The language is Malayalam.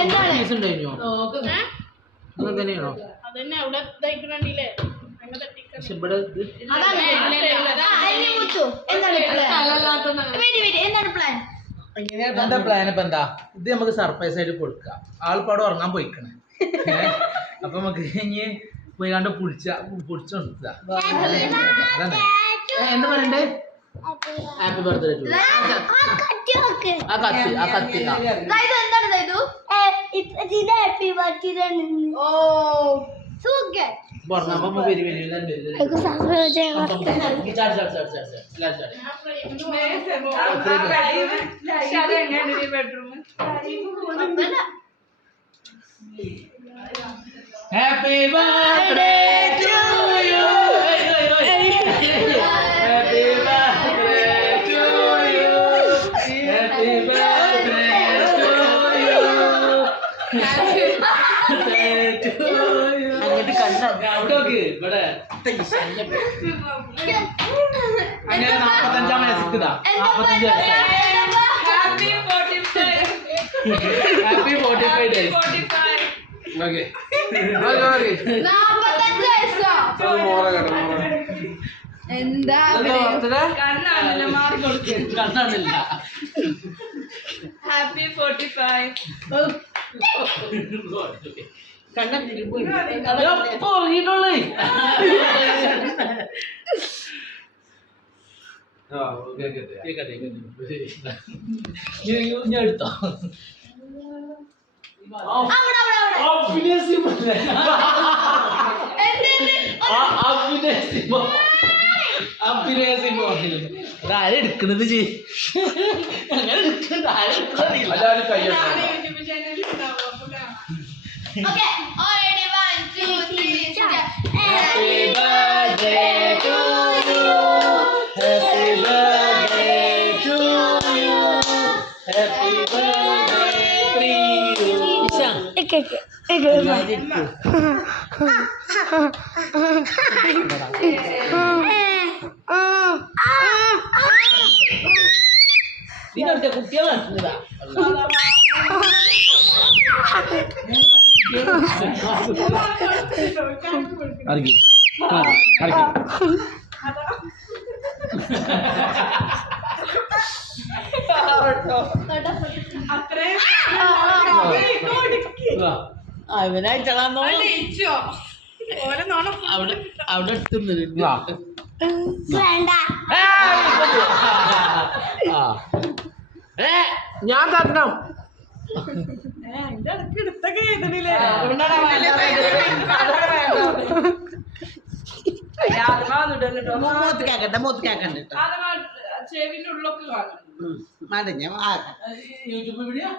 എന്താണ് കേസ് ഉണ്ടായിരുന്നോ അങ്ങനെയാണോ അതന്നെ അവിടെ ഇതായിക്കണ്ടില്ലേ എന്താ പ്ലാൻ ഇപ്പൊ എന്താ ഇത് നമുക്ക് സർപ്രൈസ് ആയിട്ട് കൊടുക്കുക ആൾപ്പാട് ഉറങ്ങാൻ പോയിക്കണേ അപ്പൊ നമുക്ക് ഇനി പോയി കണ്ട് പൊടിച്ചു നിർത്തുക അതാണ് എന്താ പറയണ്ടേ ഹാപ്പി ബർത്ത്ഡേ ടു ആ കത്തി ഉറങ്ങാൻ വരി happy birthday to you happy birthday to you happy birthday to you അങ്ങോട്ട് കണ്ടോക്ക് ഇവിടെ അങ്ങനെ 45-ാം വയസ്സിതാ 45 ഹാപ്പി 45 ഡേയ്സ് ഓക്കെ എന്താ കണ്ണാണില്ല ഹാപ്പി 45 കണ്ണൻ ഉറങ്ങിയിട്ടുള്ളേ ഞാൻ എടുത്തോ ആരെടുക്കണത് അങ്ങനെ എടുക്കണ്ട ആരെടുക്കണില്ല Okay, already 1, 2, 3, start. Happy birthday to you. Happy birthday to you. Happy birthday to you. Ini kupialan sudah. Argi. അവനായി ചെല്ലാന്നോ അവിടെ ഞാൻ തരണം യൂട്യൂബ് വീഡിയോ